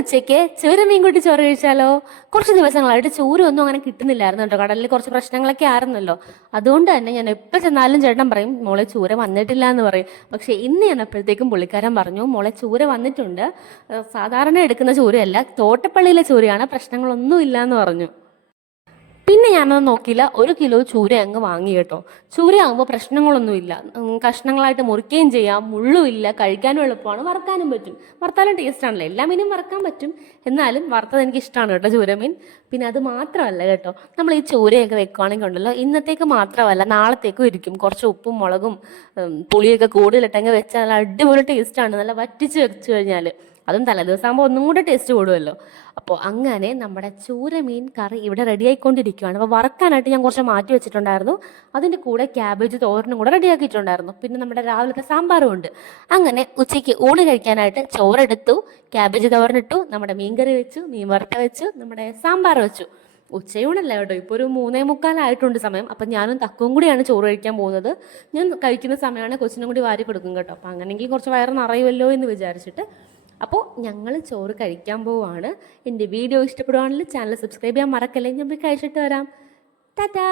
ഉച്ചയ്ക്ക് ചൂര മീൻ കൂട്ടി ചോറ് കഴിച്ചാലോ? കുറച്ച് ദിവസങ്ങളായിട്ട് ചൂരൊന്നും അങ്ങനെ കിട്ടുന്നില്ലായിരുന്നു കേട്ടോ. കടലിൽ കുറച്ച് പ്രശ്നങ്ങളൊക്കെ ആയിരുന്നല്ലോ. അതുകൊണ്ട് തന്നെ ഞാൻ എപ്പോൾ ചെന്നാലും ചേട്ടൻ പറയും മോളെ ചൂര വന്നിട്ടില്ല എന്ന് പറയും. പക്ഷെ ഇന്ന് ചെന്നപ്പോഴത്തേക്കും പുള്ളിക്കാരൻ പറഞ്ഞു മോളെ ചൂര വന്നിട്ടുണ്ട്, സാധാരണ എടുക്കുന്ന ചൂരയല്ല, തോട്ടപ്പള്ളിയിലെ ചൂരയാണ്, പ്രശ്നങ്ങളൊന്നും ഇല്ല എന്ന് പറഞ്ഞു. പിന്നെ ഞാനത് നോക്കിയില്ല, 1 കിലോ ചൂര അങ്ങ് വാങ്ങി കേട്ടോ. ചൂര ആകുമ്പോൾ പ്രശ്നങ്ങളൊന്നുമില്ല, കഷ്ണങ്ങളായിട്ട് മുറിക്കുകയും ചെയ്യാം, മുള്ളും ഇല്ല, കഴിക്കാനും എളുപ്പമാണ്, വറുക്കാനും പറ്റും. വറുത്താലും ടേസ്റ്റ് ആണല്ലോ, എല്ലാ മീനും വറുക്കാൻ പറ്റും. എന്നാലും വറുത്തത് എനിക്ക് ഇഷ്ടമാണ് കേട്ടോ ചൂരമീൻ. പിന്നെ അത് മാത്രമല്ല കേട്ടോ, നമ്മൾ ഈ ചൂരയൊക്കെ വെക്കുകയാണെങ്കിൽ ഉണ്ടല്ലോ, ഇന്നത്തേക്ക് മാത്രമല്ല നാളത്തേക്കും ഇരിക്കും. കുറച്ച് ഉപ്പും മുളകും പുളിയൊക്കെ കൂടുതലിട്ടങ്ങ് വെച്ചാൽ നല്ല അടിപൊളി ടേസ്റ്റാണ്, നല്ല വറ്റിച്ച് വെച്ച് കഴിഞ്ഞാൽ. അതും തലേദിവസം ആകുമ്പോൾ ഒന്നും കൂടെ ടേസ്റ്റ് കൂടുമല്ലോ. അപ്പോൾ അങ്ങനെ നമ്മുടെ ചൂരമീൻ കറി ഇവിടെ റെഡി ആയിക്കൊണ്ടിരിക്കുകയാണ്. അപ്പോൾ വറക്കാനായിട്ട് ഞാൻ കുറച്ച് മാറ്റി വെച്ചിട്ടുണ്ടായിരുന്നു. അതിൻ്റെ കൂടെ ക്യാബേജ് തോരനും കൂടെ റെഡിയാക്കിയിട്ടുണ്ടായിരുന്നു. പിന്നെ നമ്മുടെ രാവിലത്തെ സാമ്പാറും ഉണ്ട്. അങ്ങനെ ഉച്ചയ്ക്ക് ഊണ് കഴിക്കാനായിട്ട് ചോറെടുത്തു, ക്യാബേജ് തോരനിട്ടു, നമ്മുടെ മീൻകറി വെച്ചു, മീൻ വറുത്ത വെച്ചു, നമ്മുടെ സാമ്പാർ വെച്ചു. ഉച്ചയൂണല്ല കേട്ടോ, ഇപ്പോൾ ഒരു 3:45 സമയം. അപ്പം ഞാനും തക്കവും കൂടിയാണ് ചോറ് കഴിക്കാൻ പോകുന്നത്. ഞാൻ കഴിക്കുന്ന സമയമാണ് കൊച്ചിനും കൂടി വാരി കൊടുക്കും കേട്ടോ. അപ്പം അങ്ങനെയെങ്കിൽ കുറച്ച് വയറ് നിറയുമല്ലോ എന്ന് വിചാരിച്ചിട്ട്. അപ്പോൾ ഞങ്ങൾ ചോറ് കഴിക്കാൻ പോവുകയാണ്. എൻ്റെ വീഡിയോ ഇഷ്ടപ്പെടുവാണെങ്കിൽ ചാനൽ സബ്സ്ക്രൈബ് ചെയ്യാൻ മറക്കല്ലേ. ഞാൻ പോയി കഴിച്ചിട്ട് വരാം. ടാറ്റാ.